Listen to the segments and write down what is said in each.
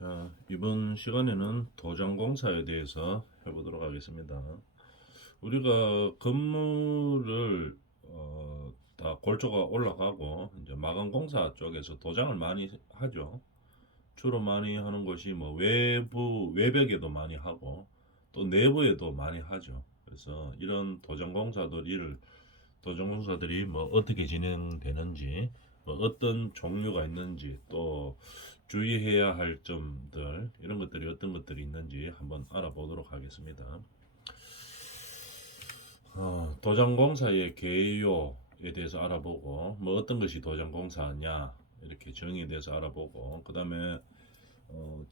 자, 이번 시간에는 도장공사에 대해서 해보도록 하겠습니다. 우리가 건물을 다 골조가 올라가고 이제 마감공사 쪽에서 도장을 많이 하죠. 주로 많이 하는 것이 뭐 외부 외벽에도 많이 하고 또 내부에도 많이 하죠. 그래서 이런 도전공사들이 뭐 어떻게 진행되는지, 뭐 어떤 종류가 있는지, 또 주의해야 할 점들, 이런 것들이 어떤 것들이 있는지 한번 알아보도록 하겠습니다. 도전공사의 개요에 대해서 알아보고, 뭐 어떤 것이 도전공사냐, 이렇게 정의에 대해서 알아보고, 그 다음에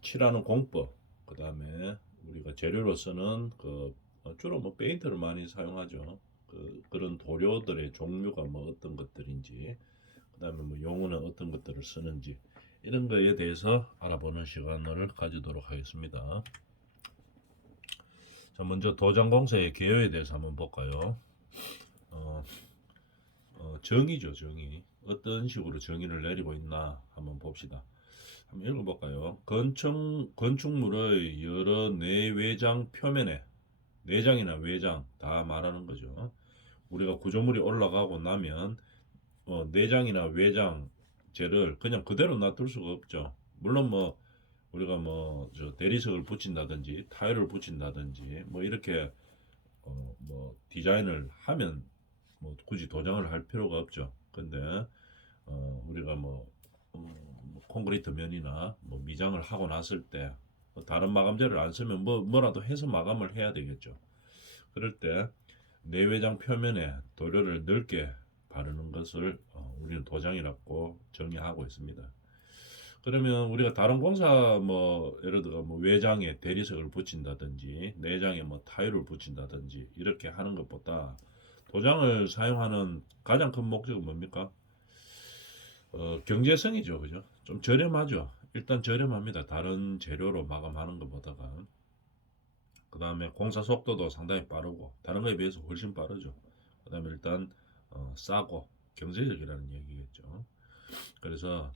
칠하는 공법, 그 다음에 우리가 재료로 쓰는 주로 뭐 페인트를 많이 사용하죠. 그런 도료들의 종류가 뭐 어떤 것들인지, 그 다음에 뭐 용어는 어떤 것들을 쓰는지, 이런 거에 대해서 알아보는 시간을 가지도록 하겠습니다. 자, 먼저 도장공사의 개요에 대해서 한번 볼까요? 어, 정의죠, 정의. 어떤 식으로 정의를 내리고 있나 한번 봅시다. 한번 읽어볼까요? 건축물의 여러 내외장 표면에, 내장이나 외장 다 말하는 거죠. 우리가 구조물이 올라가고 나면 내장이나 외장재를 그냥 그대로 놔둘 수가 없죠. 물론 뭐 우리가 뭐 저 대리석을 붙인다든지 타일을 붙인다든지 뭐 이렇게 뭐 디자인을 하면 뭐 굳이 도장을 할 필요가 없죠. 근데 우리가 뭐 콘크리트 면이나 뭐 미장을 하고 났을 때뭐 다른 마감재를 안 쓰면 뭐라도 해서 마감을 해야 되겠죠. 그럴 때 내외장 표면에 도료를 넓게 바르는 것을 우리는 도장이라고 정의하고 있습니다. 그러면 우리가 다른 공사 뭐 예를 들어 뭐 외장에 대리석을 붙인다든지 내장에 뭐 타일을 붙인다든지 이렇게 하는 것보다 도장을 사용하는 가장 큰 목적은 뭡니까? 경제성이죠, 그죠? 좀 저렴하죠. 일단 저렴합니다. 다른 재료로 마감하는 것보다가. 그 다음에 공사 속도도 상당히 빠르고 다른 거에 비해서 훨씬 빠르죠. 그 다음에 일단 싸고 경제적이라는 얘기겠죠. 그래서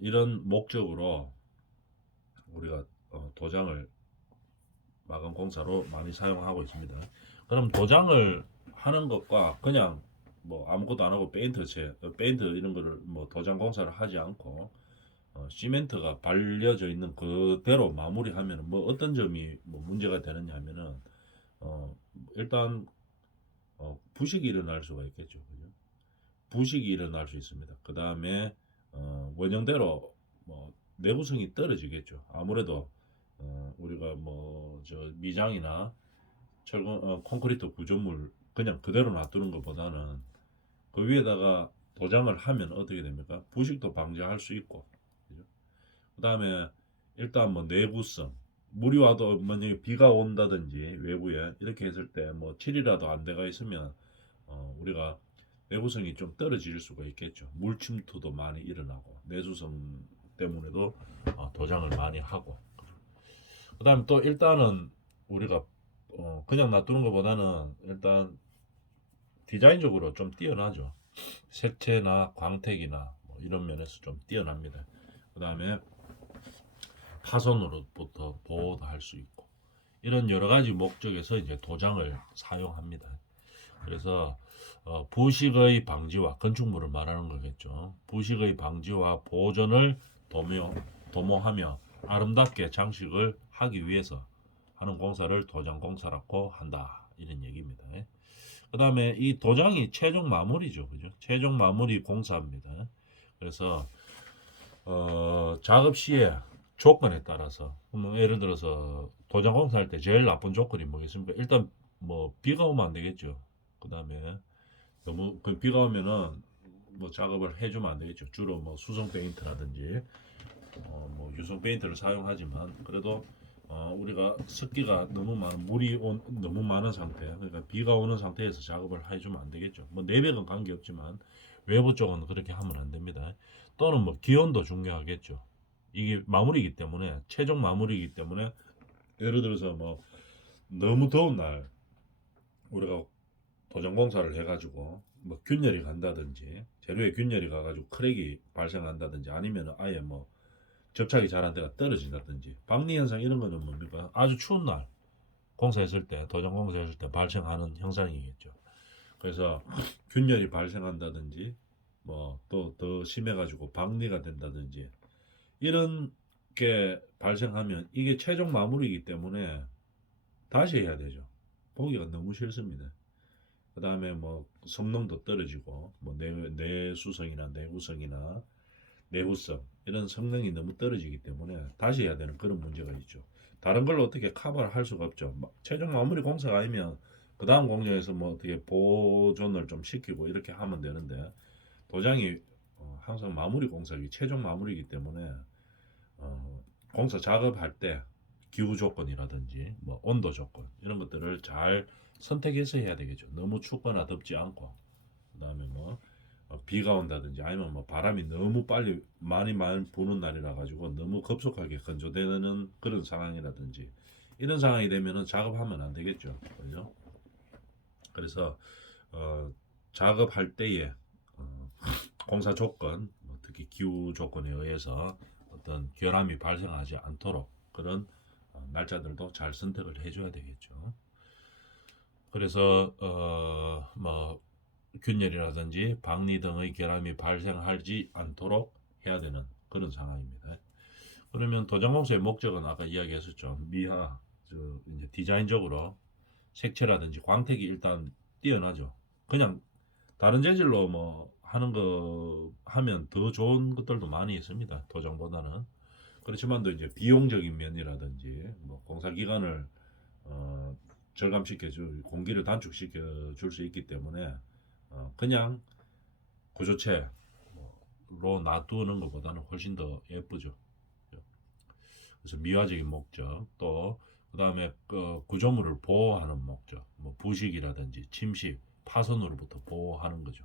이런 목적으로 우리가 도장을 마감 공사로 많이 사용하고 있습니다. 그럼 도장을 하는 것과 그냥 뭐 아무것도 안 하고 페인트 이런 거를 뭐 도장 공사를 하지 않고 시멘트가 발려져 있는 그대로 마무리하면 뭐 어떤 점이 뭐 문제가 되느냐 하면은 일단 부식이 일어날 수가 있겠죠. 그죠? 부식이 일어날 수 있습니다. 그 다음에 원형대로 뭐 내구성이 떨어지겠죠. 아무래도 우리가 뭐 저 미장이나 콘크리트 구조물 그냥 그대로 놔두는 것보다는 그 위에다가 도장을 하면 어떻게 됩니까? 부식도 방지할 수 있고, 그 다음에 일단 뭐 내구성, 물이 와도 만약에 비가 온다든지 외부에 이렇게 했을 때 뭐 칠이라도 안 돼가 있으면 우리가 내구성이 좀 떨어질 수가 있겠죠. 물 침투도 많이 일어나고 내수성 때문에도 도장을 많이 하고. 그다음에 또 일단은 우리가 그냥 놔두는 것보다는 일단 디자인적으로 좀 뛰어나죠. 색채나 광택이나 뭐 이런 면에서 좀 뛰어납니다. 그다음에 파손으로부터 보호도 할 수 있고 이런 여러 가지 목적에서 이제 도장을 사용합니다. 그래서 부식의 방지와 건축물을 말하는 거겠죠. 부식의 방지와 보존을 도모하며 아름답게 장식을 하기 위해서 하는 공사를 도장 공사라고 한다. 이런 얘기입니다. 그 다음에 이 도장이 최종 마무리죠. 그죠? 최종 마무리 공사입니다. 그래서 작업 시에 조건에 따라서 뭐 예를 들어서 도장 공사할 때 제일 나쁜 조건이 뭐겠습니까? 일단 뭐 비가 오면 안 되겠죠. 그 다음에 너무 그 비가 오면은 뭐 작업을 해주면 안 되겠죠. 주로 뭐 수성 페인트라든지 뭐 유성 페인트를 사용하지만 그래도 우리가 습기가 너무 많은 상태, 그러니까 비가 오는 상태에서 작업을 해주면 안 되겠죠. 뭐 내벽은 관계없지만 외부 쪽은 그렇게 하면 안 됩니다. 또는 뭐 기온도 중요하겠죠. 이게 마무리이기 때문에 최종 마무리이기 때문에 예를 들어서 뭐 너무 더운 날 우리가 도전 공사를 해가지고 뭐 균열이 간다든지 재료에 균열이 가가지고 크랙이 발생한다든지 아니면 아예 뭐 접착이 잘 안 돼가 떨어진다든지 박리 현상 이런 거는 뭡니까? 아주 추운 날 공사했을 때 도장 공사했을 때 발생하는 현상이겠죠. 그래서 균열이 발생한다든지 뭐 또 더 심해가지고 박리가 된다든지 이런 게 발생하면 이게 최종 마무리이기 때문에 다시 해야 되죠. 보기가 너무 싫습니다. 그 다음에 뭐 성능도 떨어지고 뭐 내수성이나 내구성이나 내구성 이런 성능이 너무 떨어지기 때문에 다시 해야 되는 그런 문제가 있죠. 다른 걸로 어떻게 커버를 할 수가 없죠. 최종 마무리 공사가 아니면 그 다음 공정에서 뭐 어떻게 보존을 좀 시키고 이렇게 하면 되는데 도장이 항상 마무리 공사기 최종 마무리이기 때문에 공사 작업할 때 기후 조건이라든지 뭐 온도 조건 이런 것들을 잘 선택해서 해야 되겠죠. 너무 춥거나 덥지 않고 그다음에 뭐 비가 온다든지 아니면 뭐 바람이 너무 빨리 많이 부는 날이라 가지고 너무 급속하게 건조되는 그런 상황이라든지 이런 상황이 되면은 작업하면 안 되겠죠. 그죠? 그래서 작업할 때에 공사 조건, 특히 기후 조건에 의해서 어떤 결함이 발생하지 않도록 그런 날짜들도 잘 선택을 해줘야 되겠죠. 그래서 뭐 균열이라든지 박리 등의 결함이 발생하지 않도록 해야 되는 그런 상황입니다. 그러면 도장공사의 목적은 아까 이야기했었죠. 미화, 이제 디자인적으로 색채라든지 광택이 일단 뛰어나죠. 그냥 다른 재질로 뭐 하는 거 하면 더 좋은 것들도 많이 있습니다. 도장보다는. 그렇지만도 이제 비용적인 면이라든지 뭐 공사 기간을 절감시켜 줄 공기를 단축시켜 줄 수 있기 때문에 그냥 구조체로 놔두는 것보다는 훨씬 더 예쁘죠. 그래서 미화적인 목적 또 그다음에 구조물을 보호하는 목적 뭐 부식이라든지 침식 파손으로부터 보호하는 거죠.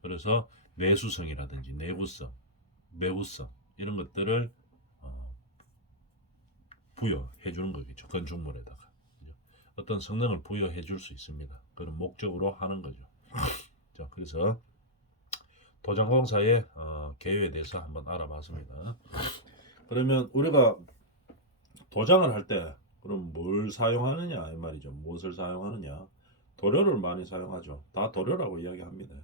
그래서 내수성이라든지 내구성 매우성 이런 것들을 부여해 주는 거겠죠. 건축물에다가 어떤 성능을 부여해 줄 수 있습니다. 그런 목적으로 하는 거죠. 자, 그래서 도장공사의 개요에 대해서 한번 알아봤습니다. 그러면 우리가 도장을 할 때 그럼 뭘 사용하느냐 이 말이죠. 무엇을 사용하느냐? 도료를 많이 사용하죠. 다 도료라고 이야기합니다.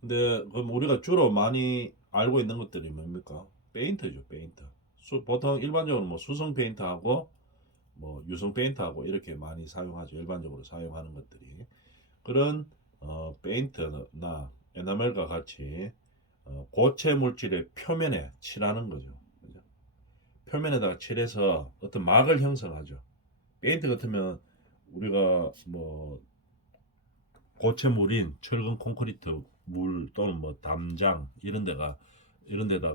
근데 그럼 우리가 주로 많이 알고 있는 것들이 뭡니까? 페인트죠, 페인트. 보통 일반적으로 뭐 수성 페인트하고 뭐 유성 페인트하고 이렇게 많이 사용하죠. 일반적으로 사용하는 것들이 그런 페인트나 에나멜과 같이 고체 물질의 표면에 칠하는 거죠. 그죠? 표면에다가 칠해서 어떤 막을 형성하죠. 페인트 같으면 우리가 뭐 고체물인 철근 콘크리트 물 또는 뭐 담장 이런 데다가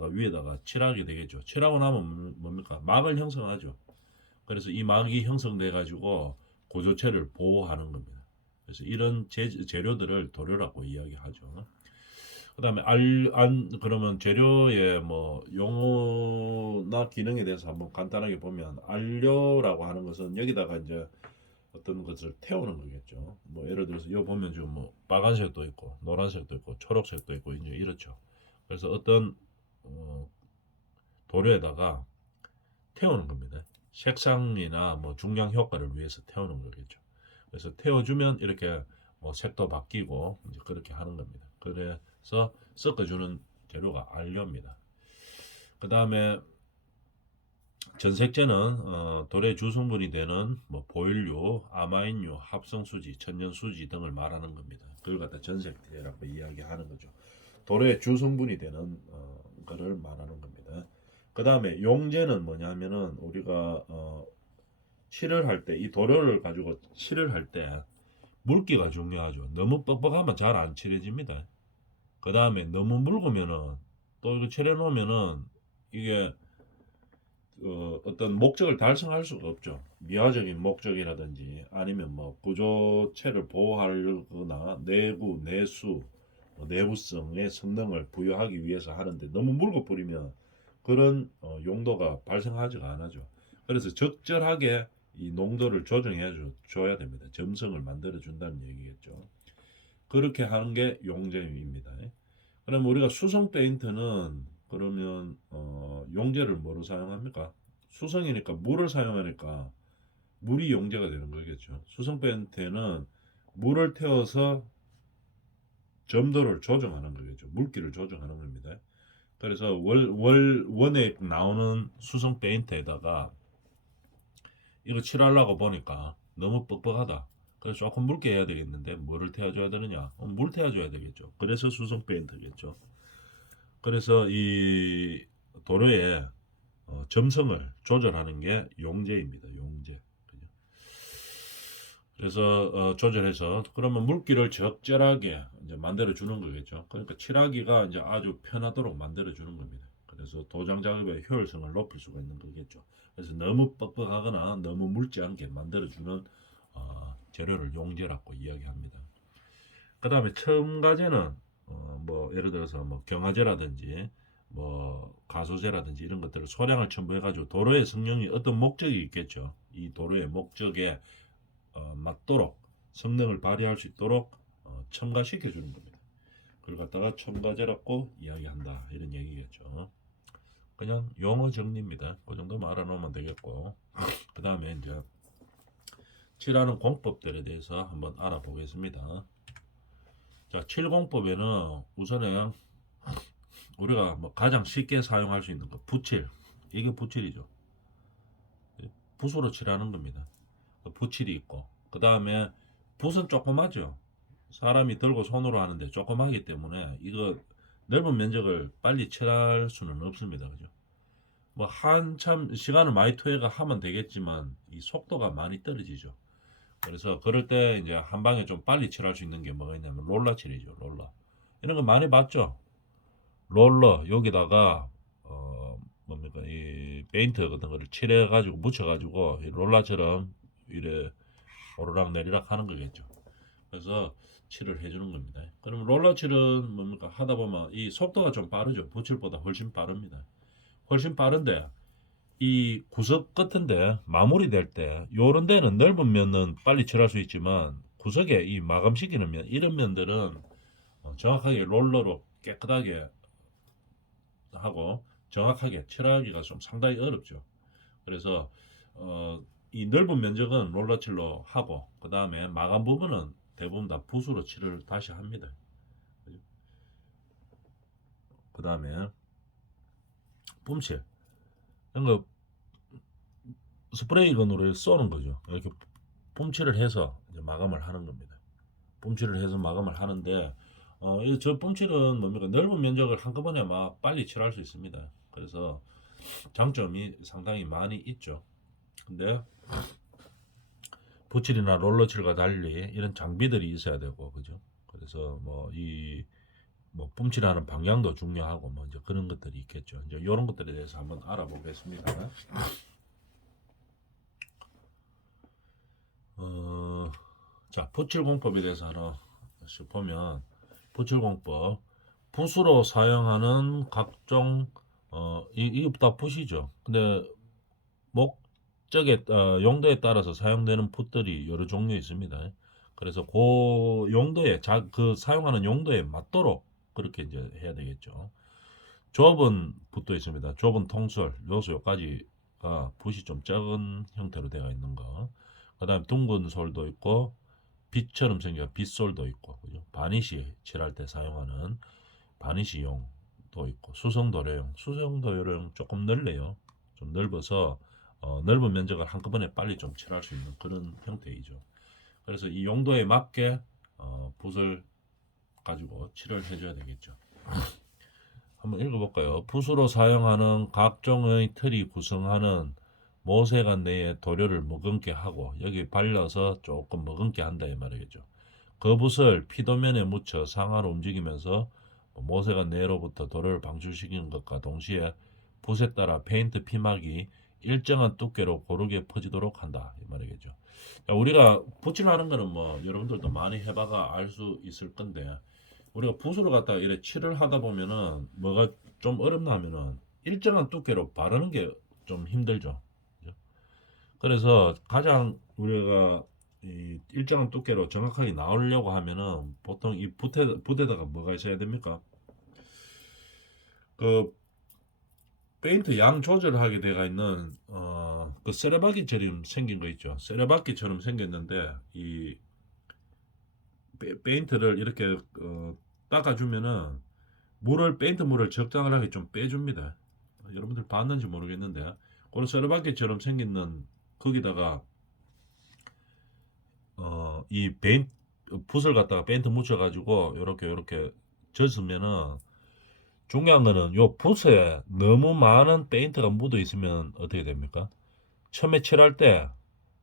위에다가 칠하게 되겠죠. 칠하고 나면 뭡니까? 막을 형성하죠. 그래서 이 막이 형성돼 가지고 고조체를 보호하는 겁니다. 그래서 이런 재료들을 도료라고 이야기하죠. 그다음에 그러면 재료의 뭐 용어나 기능에 대해서 한번 간단하게 보면 안료라고 하는 것은 여기다가 이제 어떤 것을 태우는 거겠죠. 뭐 예를 들어서 이거 보면 지금 뭐 빨간색도 있고 노란색도 있고 초록색도 있고 이제 이렇죠. 그래서 어떤 도료에다가 태우는 겁니다. 색상이나 뭐 중량 효과를 위해서 태우는 거겠죠. 그래서 태워주면 이렇게 뭐 색도 바뀌고 이제 그렇게 하는 겁니다. 그래서 섞어주는 재료가 안료입니다. 그 다음에 전색제는 돌의 주성분이 되는 뭐 보일류, 아마인류, 합성수지, 천연수지 등을 말하는 겁니다. 그걸 갖다 전색제라고 이야기하는 거죠. 돌의 주성분이 되는 거를 말하는 겁니다. 그 다음에 용제는 뭐냐면은 우리가 칠을 할 때 이 도료를 가지고 칠을 할 때 물기가 중요하죠. 너무 뻑뻑하면 잘 안 칠해집니다. 그 다음에 너무 묽으면은 또 이거 칠해 놓으면은 이게 어떤 목적을 달성할 수가 없죠. 미화적인 목적이라든지 아니면 뭐 구조체를 보호하거나 내구, 내수, 내구성의 성능을 부여하기 위해서 하는데 너무 묽어 버리면 그런 용도가 발생하지가 않아죠. 그래서 적절하게 이 농도를 조정해 줘야 됩니다. 점성을 만들어 준다는 얘기겠죠. 그렇게 하는 게 용제입니다. 그럼 우리가 수성 페인트는 그러면 용제를 뭐로 사용합니까? 수성이니까 물을 사용하니까 물이 용제가 되는 거겠죠. 수성 페인트에는 물을 태워서 점도를 조정하는 거겠죠. 물기를 조정하는 겁니다. 그래서 원에 나오는 수성 페인트에다가 이거 칠하려고 보니까 너무 뻑뻑하다. 그래서 조금 묽게 해야 되겠는데 물을 태워줘야 되느냐? 물 태워줘야 되겠죠. 그래서 수성 페인트겠죠. 그래서 이 도료의 점성을 조절하는 게 용제입니다. 용제. 그죠? 그래서 조절해서 그러면 물기를 적절하게 이제 만들어 주는 거겠죠. 그러니까 칠하기가 이제 아주 편하도록 만들어 주는 겁니다. 그래서 도장 작업의 효율성을 높일 수가 있는 거겠죠. 그래서 너무 뻑뻑하거나 너무 묽지 않게 만들어 주는 재료를 용제라고 이야기합니다. 그다음에 첨가제는 뭐 예를 들어서 뭐 경화제라든지 뭐 가소제라든지 이런 것들을 소량을 첨부해 가지고 도로의 성능이 어떤 목적이 있겠죠. 이 도로의 목적에 맞도록 성능을 발휘할 수 있도록 첨가시켜 주는 겁니다. 그걸 갖다가 첨가제라고 이야기한다 이런 얘기겠죠. 그냥 용어 정리입니다. 그 정도만 알아놓으면 되겠고 그 다음에 이제 칠하는 공법들에 대해서 한번 알아보겠습니다. 자, 칠공법에는 우선은 우리가 뭐 가장 쉽게 사용할 수 있는 거 붓칠, 이게 붓칠이죠. 붓으로 칠하는 겁니다. 붓칠이 있고 그 다음에 붓은 조그마죠. 사람이 들고 손으로 하는데 조그마하기 때문에 이거 넓은 면적을 빨리 칠할 수는 없습니다. 그죠? 뭐 한참 시간을 많이 투여가 하면 되겠지만 이 속도가 많이 떨어지죠. 그래서 그럴 때 이제 한 방에 좀 빨리 칠할 수 있는 게 뭐가 있냐면 롤러 칠이죠. 롤러. 이런 거 많이 봤죠? 롤러 여기다가 뭡니까 이 페인트 같은 거를 칠해 가지고 묻혀 가지고 롤러처럼 이래 오르락 내리락 하는 거겠죠. 그래서 칠을 해주는 겁니다. 그럼 롤러 칠은 뭡니까 하다 보면 이 속도가 좀 빠르죠. 붓칠보다 훨씬 빠릅니다. 훨씬 빠른데 이 구석 같은데 마무리될 때 요런 데는 넓은 면은 빨리 칠할 수 있지만 구석에 이 마감시키는 면 이런 면들은 정확하게 롤러로 깨끗하게 하고 정확하게 칠하기가 좀 상당히 어렵죠. 그래서 이 넓은 면적은 롤러칠로 하고 그 다음에 마감 부분은 대부분 다 붓으로 칠을 다시 합니다. 그 다음에 뿜칠 그러니까 스프레이건으로 쏘는 거죠. 이렇게 뿜칠을 해서 이제 마감을 하는 겁니다. 뿜칠을 해서 마감을 하는데 저 뿜칠은 뭡니까 넓은 면적을 한꺼번에 막 빨리 칠할 수 있습니다. 그래서 장점이 상당히 많이 있죠. 근데 붓칠이나 롤러칠과 달리 이런 장비들이 있어야 되고 그죠. 그래서 뭐 뿜칠하는 방향도 중요하고 뭐 이제 그런 것들이 있겠죠. 이제 이런 것들에 대해서 한번 알아보겠습니다. 자, 붓칠공법에 대해서 하나씩 보면 붓칠공법 붓으로 사용하는 각종 이게 다 붓이죠. 근데 목적에 용도에 따라서 사용되는 붓들이 여러 종류 있습니다. 그래서 그 용도에 그 사용하는 용도에 맞도록 그렇게 이제 해야 되겠죠. 좁은 붓도 있습니다. 좁은 통솔, 요수 요까지가 붓이 좀 적은 형태로 되어 있는 거. 그다음 둥근 솔도 있고 빛처럼 생겨 빗솔도 있고 그죠? 바니시 칠할 때 사용하는 바니시용도 있고 수성도료용 조금 넓네요. 좀 넓어서 넓은 면적을 한꺼번에 빨리 좀 칠할 수 있는 그런 형태이죠. 그래서 이 용도에 맞게 붓을 가지고 칠을 해줘야 되겠죠. 한번 읽어볼까요? 붓으로 사용하는 각종의 틀이 구성하는 모세관 내에 도료를 머금게 하고 여기 발라서 조금 머금게 한다 이 말이겠죠. 그 붓을 피도면에 묻혀 상하로 움직이면서 모세관 내로부터 도료를 방출시키는 것과 동시에 붓에 따라 페인트 피막이 일정한 두께로 고르게 퍼지도록 한다 이 말이겠죠. 우리가 붓칠하는 거는 뭐 여러분들도 많이 해봐가 알 수 있을 건데 우리가 붓으로 갖다가 이렇게 칠을 하다 보면은 뭐가 좀 어렵나 하면은 일정한 두께로 바르는 게 좀 힘들죠. 그죠? 그래서 가장 우리가 이 일정한 두께로 정확하게 나오려고 하면은 보통 이 붓에다가 뭐가 있어야 됩니까? 그 페인트 양 조절하게 돼가 있는 그 세레바퀴처럼 생긴 거 있죠. 세레바퀴처럼 생겼는데 이 페인트를 이렇게 닦아주면은 페인트 물을 적당하게 좀 빼줍니다. 여러분들 봤는지 모르겠는데 그런 세레바퀴처럼 생긴 거기다가 이 페인트 붓을 갖다가 페인트 묻혀가지고 요렇게 젖으면은 중요한 거는 요 붓에 너무 많은 페인트가 묻어 있으면 어떻게 됩니까? 처음에 칠할 때,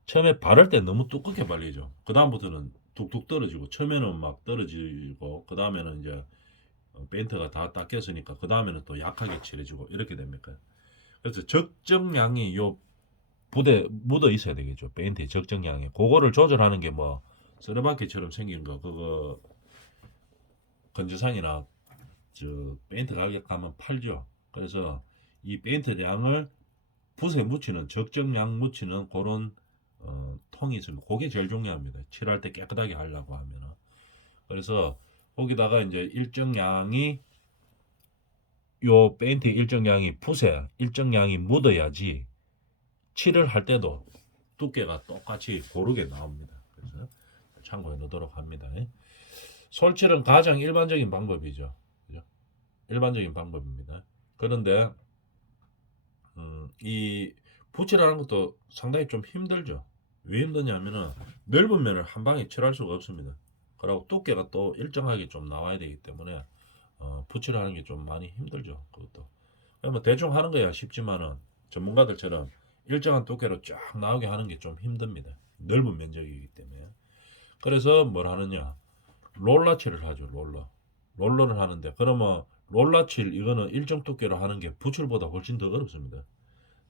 처음에 바를 때 너무 두껍게 발리죠. 그 다음부터는 뚝뚝 떨어지고, 처음에는 막 떨어지고, 그 다음에는 이제 페인트가 다 닦였으니까, 그 다음에는 또 약하게 칠해지고, 이렇게 됩니까? 그래서 적정량이 요 붓에 묻어 있어야 되겠죠. 페인트의 적정량이. 그거를 조절하는 게 뭐, 쓰레바퀴처럼 생긴 거, 그거, 건조상이나 저 페인트 가격 가면 팔죠. 그래서 이 페인트 양을 붓에 묻히는 적정량 묻히는 그런 통이 있습니다. 그게 제일 중요합니다. 칠할 때 깨끗하게 하려고 하면은. 그래서 거기다가 이제 일정량이 요 페인트 일정량이 붓에 일정량이 묻어야지 칠을 할 때도 두께가 똑같이 고르게 나옵니다. 그래서 참고해 놓도록 합니다. 솔칠은 가장 일반적인 방법이죠. 그죠? 일반적인 방법입니다. 그런데 이 붓칠하는 것도 상당히 좀 힘들죠. 왜 힘드냐면은 넓은 면을 한 방에 칠할 수가 없습니다. 그리고 두께가 또 일정하게 좀 나와야 되기 때문에 붓칠하는 게 좀 많이 힘들죠. 그것도. 그러면 대충 하는 거야 쉽지만은 전문가들처럼 일정한 두께로 쫙 나오게 하는 게 좀 힘듭니다. 넓은 면적이기 때문에. 그래서 뭘 하느냐? 롤러칠을 하죠. 롤러를 하는데 그러면 롤러칠 이거는 일정 두께로 하는 게 붓칠보다 훨씬 더 어렵습니다.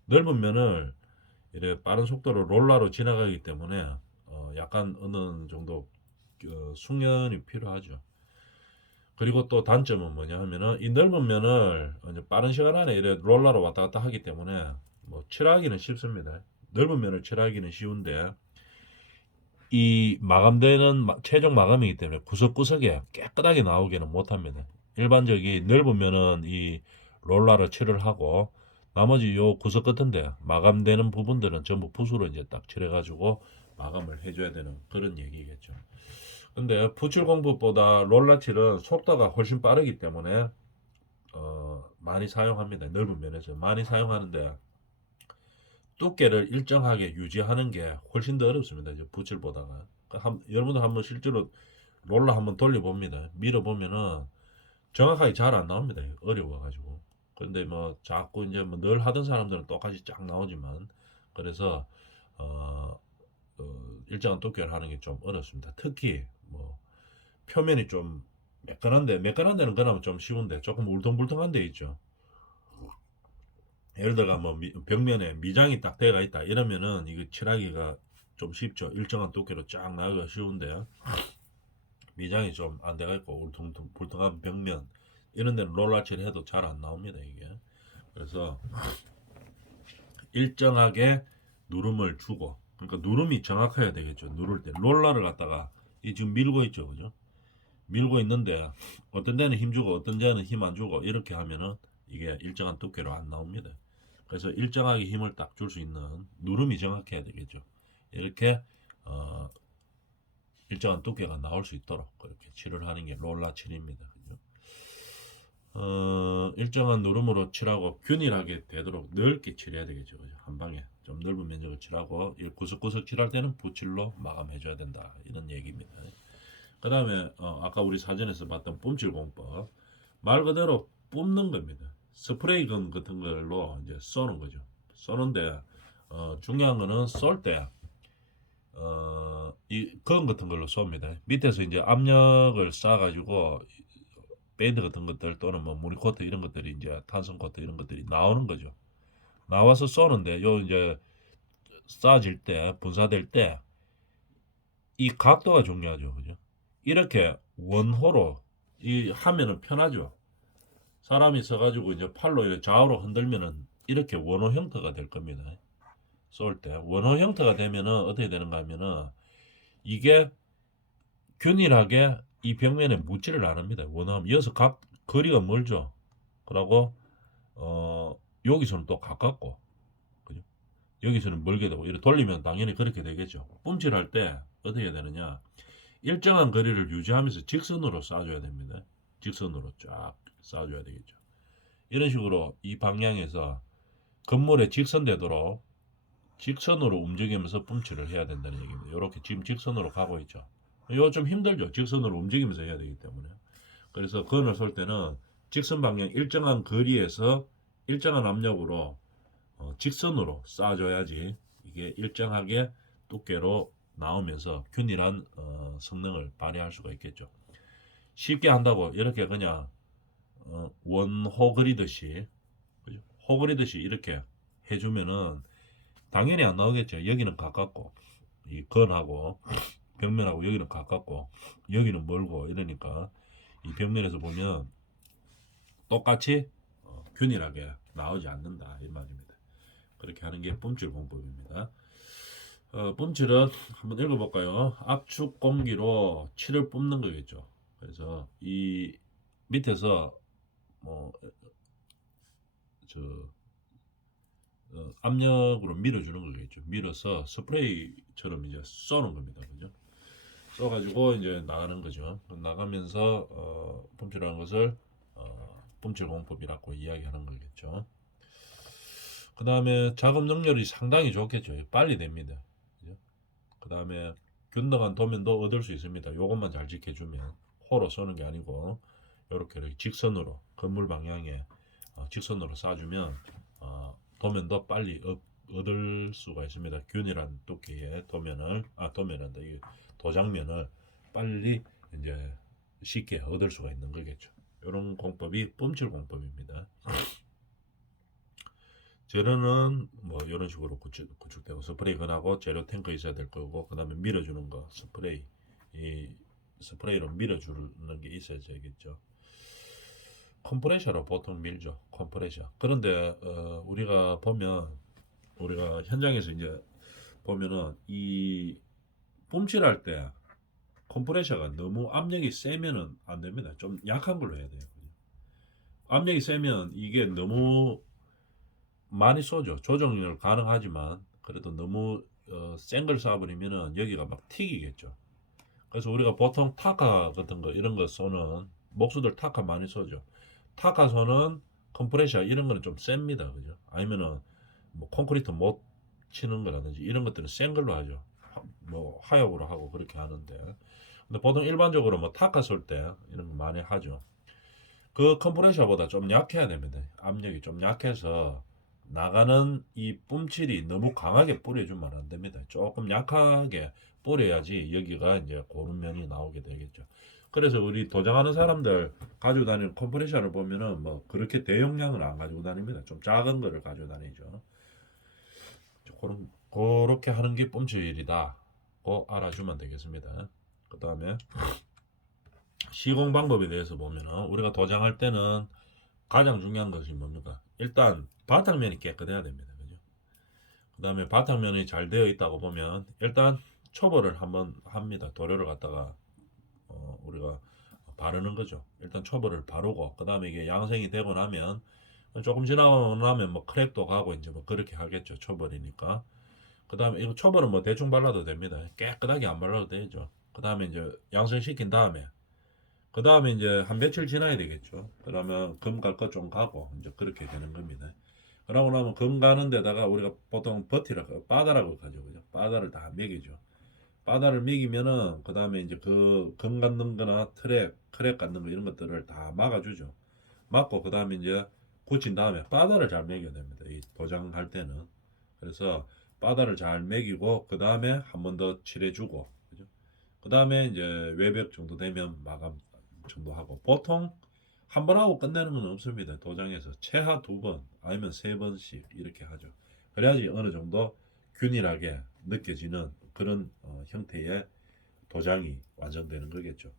넓은 면을 이래 빠른 속도로 롤러로 지나가기 때문에 약간 어느 정도 숙련이 필요하죠. 그리고 또 단점은 뭐냐 하면은 이 넓은 면을 이제 빠른 시간 안에 이래 롤러로 왔다 갔다 하기 때문에 뭐 칠하기는 쉽습니다. 넓은 면을 칠하기는 쉬운데 이 마감되는 최종 마감이기 때문에 구석구석에 깨끗하게 나오기는 못합니다. 일반적인 넓은 면은 이 롤러로 칠을 하고 나머지 요 구석 같은데 마감되는 부분들은 전부 붓으로 이제 딱 칠해가지고 마감을 해줘야 되는 그런 얘기겠죠. 근데 붓칠 공법보다 롤러 칠은 속도가 훨씬 빠르기 때문에 많이 사용합니다. 넓은 면에서 많이 사용하는데 두께를 일정하게 유지하는 게 훨씬 더 어렵습니다. 이제 붓질보다가. 여러분들 한번 실제로 롤러 한번 돌려봅니다. 밀어보면은 정확하게 잘 안 나옵니다. 어려워가지고. 그런데 뭐 자꾸 이제 뭐 늘 하던 사람들은 똑같이 쫙 나오지만 그래서 어, 일정한 두께를 하는 게 좀 어렵습니다. 특히 뭐 표면이 좀 매끈한 데는 그나마 좀 쉬운데 조금 울퉁불퉁한 데 있죠. 예를 들어 뭐 벽면에 미장이 딱 돼가 있다 이러면은 이거 칠하기가 좀 쉽죠. 일정한 두께로 쫙 나가기가 쉬운데 미장이 좀 안 돼가 있고 울퉁불퉁한 벽면 이런 데는 롤러칠 해도 잘 안 나옵니다 이게. 그래서 일정하게 누름을 주고 그러니까 누름이 정확해야 되겠죠. 누를 때 롤러를 갖다가 이 지금 밀고 있죠, 그죠? 밀고 있는데 어떤 데는 힘 주고 어떤 데는 힘 안 주고 이렇게 하면은 이게 일정한 두께로 안 나옵니다. 그래서 일정하게 힘을 딱 줄 수 있는 누름이 정확해야 되겠죠. 이렇게 어, 일정한 두께가 나올 수 있도록 그렇게 칠을 하는 게 롤러 칠입니다. 그죠? 일정한 누름으로 칠하고 균일하게 되도록 넓게 칠해야 되겠죠. 그죠? 한 방에 좀 넓은 면적을 칠하고 구석구석 칠할 때는 붓칠로 마감해줘야 된다. 이런 얘기입니다. 그 다음에 아까 우리 사전에서 봤던 뿜칠 공법 말 그대로 뿜는 겁니다. 스프레이 건 같은 걸로 이제 쏘는 거죠. 쏘는데 중요한 거는 쏠 때 이 건 같은 걸로 쏩니다. 밑에서 이제 압력을 쌓아가지고 밴드 같은 것들 또는 뭐 무늬코트 이런 것들이 이제 탄성 코트 이런 것들이 나오는 거죠. 나와서 쏘는데 요 이제 쌓아질 때 분사될 때 이 각도가 중요하죠. 그죠? 이렇게 원호로 이 하면은 편하죠. 사람이 서가지고 이제 팔로 이렇게 좌우로 흔들면은 이렇게 원호 형태가 될 겁니다. 쏠 때. 원호 형태가 되면은 어떻게 되는가 하면은 이게 균일하게 이 벽면에 묻지를 않습니다. 원하면 이어서 각 거리가 멀죠. 그러고 어 여기서는 또 가깝고, 그죠? 여기서는 멀게 되고, 이렇게 돌리면 당연히 그렇게 되겠죠. 뿜질할 때 어떻게 해야 되느냐? 일정한 거리를 유지하면서 직선으로 쏴줘야 됩니다. 직선으로 쫙 쏴줘야 되겠죠. 이런 식으로 이 방향에서 건물에 직선되도록 직선으로 움직이면서 뿜칠을 해야 된다는 얘기입니다. 이렇게 지금 직선으로 가고 있죠. 이거 좀 힘들죠. 직선으로 움직이면서 해야 되기 때문에. 그래서 건을 쏠 때는 직선 방향 일정한 거리에서 일정한 압력으로 직선으로 쏴줘야지 이게 일정하게 두께로 나오면서 균일한 성능을 발휘할 수가 있겠죠. 쉽게 한다고 이렇게 그냥 원호 그리듯이, 그죠? 호 그리듯이 이렇게 해주면은 당연히 안 나오겠죠. 여기는 가깝고 이 건하고 벽면하고 여기는 가깝고 여기는 멀고 이러니까 이 벽면에서 보면 똑같이 균일하게 나오지 않는다 이 말입니다. 그렇게 하는 게 뿜질 공법입니다. 뿜칠은 한번 읽어볼까요? 압축 공기로 칠을 뿜는 거겠죠. 그래서 이 밑에서 뭐 저 압력으로 밀어주는 거겠죠. 밀어서 스프레이처럼 이제 쏘는 겁니다. 그죠? 쏘가지고 이제 나가는 거죠. 나가면서 뿜칠하는 것을 뿜칠 공법이라고 이야기하는 거겠죠. 그 다음에 작업 능률이 상당히 좋겠죠. 빨리 됩니다. 그죠? 그 다음에 균등한 도면도 얻을 수 있습니다. 요것만 잘 지켜주면 호로 쏘는 게 아니고 이렇게 직선으로 건물 방향에 직선으로 쏴주면 도면도 빨리 얻을 수가 있습니다. 균일한 두께의 도면한다. 이 도장면을 빨리 이제 쉽게 얻을 수가 있는 거겠죠. 이런 공법이 뿜칠 공법입니다. 재료는 뭐 이런 식으로 구축되고 스프레이 건하고 재료 탱크 있어야 될 거고 그 다음에 밀어주는 거 스프레이 이 스프레이로 밀어주는 게 있어야겠죠. 컴프레셔로 보통 밀죠. 컴프레셔. 그런데 우리가 보면 우리가 현장에서 이제 보면은 이 뿜칠할 때 컴프레셔가 너무 압력이 세면은 안 됩니다. 좀 약한 걸로 해야 돼요. 압력이 세면 이게 너무 많이 쏘죠. 조정을 가능하지만 그래도 너무 센 걸 쏴버리면은 여기가 막 튀기겠죠. 그래서 우리가 보통 타카 같은 거 이런 거 쏘는 목수들 타카 많이 쏘죠. 타카 쏘는 컴프레셔 이런 거는 좀 셉니다. 그죠? 아니면은 뭐 콘크리트 못 치는 거라든지 이런 것들은 센 걸로 하죠. 뭐 화약으로 하고 그렇게 하는데. 근데 보통 일반적으로 뭐 타카 쏠 때 이런 거 많이 하죠. 그 컴프레셔보다 좀 약해야 됩니다. 압력이 좀 약해서 나가는 이 뿜칠이 너무 강하게 뿌려주면 안 됩니다. 조금 약하게 뿌려야지 여기가 이제 고른 면이 나오게 되겠죠. 그래서 우리 도장하는 사람들 가지고 다니는 컴프레셔를 보면은 뭐 그렇게 대용량을 안 가지고 다닙니다. 좀 작은 거를 가지고 다니죠. 그렇게 하는 게 뿜칠이다고 알아주면 되겠습니다. 그 다음에 시공 방법에 대해서 보면은 우리가 도장할 때는 가장 중요한 것이 뭡니까? 일단 바탕면이 깨끗해야 됩니다. 그죠? 그 다음에 바탕면이 잘 되어 있다고 보면 일단 초벌을 한번 합니다. 도료를 갖다가 우리가 바르는 거죠. 일단 초벌을 바르고 그 다음에 이게 양생이 되고 나면 조금 지나고 나면 뭐 크랙도 가고 이제 뭐 그렇게 하겠죠. 초벌이니까. 그 다음에 이거 초벌은 뭐 대충 발라도 됩니다. 깨끗하게 안 발라도 되죠. 그 다음에 이제 양생시킨 다음에 그 다음에 이제 한 며칠 지나야 되겠죠. 그러면 금 갈 것 좀 가고 이제 그렇게 되는 겁니다. 그러고 나면 금 가는 데다가 우리가 보통 버티라고 바다라고 하죠. 그죠? 바다를 다 매기죠. 바다를 매기면은 그 다음에 이제 그 금 갖는 거나 크랙 갖는 거 이런 것들을 다 막아주죠. 막고 그 다음에 이제 굳힌 다음에 바다를 잘 매겨야 됩니다. 이 도장할 때는. 그래서 바다를 잘 매기고 그 다음에 한 번 더 칠해주고 그죠? 그 다음에 이제 외벽 정도 되면 마감 정도 하고 보통 한 번 하고 끝내는 건 없습니다. 도장에서 최하 2번 아니면 3번씩 이렇게 하죠. 그래야지 어느 정도 균일하게 느껴지는 그런 형태의 도장이 완성되는 거겠죠.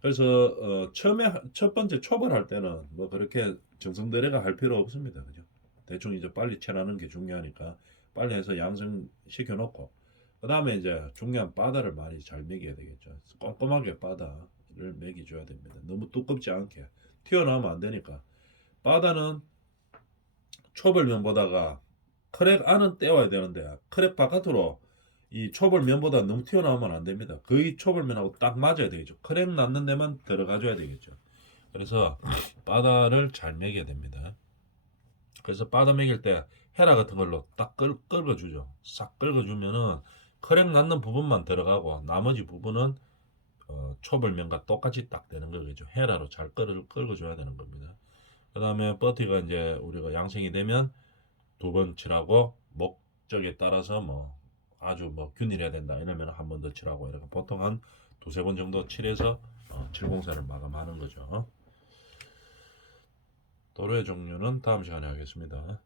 그래서 처음에 첫 번째 초벌할 때는 뭐 그렇게 정성들여가 할 필요 없습니다. 그죠? 대충 이제 빨리 칠하는 게 중요하니까 빨리 해서 양성시켜 놓고 그 다음에 이제 중요한 바다를 많이 잘 매겨야 되겠죠. 꼼꼼하게 바다를 매겨줘야 됩니다. 너무 두껍지 않게 튀어나오면 안 되니까 바다는 초벌면보다가 크랙 안은 떼와야 되는데 크랙 바깥으로 이 초벌면보다 너무 튀어나오면 안 됩니다. 거의 초벌면하고 딱 맞아야 되겠죠. 크랙 났는 데만 들어가줘야 되겠죠. 그래서 바다를 잘 먹여야 됩니다. 그래서 바다 먹일 때 헤라 같은 걸로 딱 긁어주죠. 싹 긁어주면은 크랙 났는 부분만 들어가고 나머지 부분은 초벌면과 똑같이 딱 되는 거겠죠. 헤라로 잘 긁어줘야 되는 겁니다. 그 다음에 버티가 이제 우리가 양생이 되면 두 번 칠하고 목적에 따라서 뭐 아주 뭐 균일해야 된다 이러면 한 번 더 칠하고 이렇게 보통 한 두세 번 정도 칠해서 칠공사를 마감하는 거죠. 도로의 종류는 다음 시간에 하겠습니다.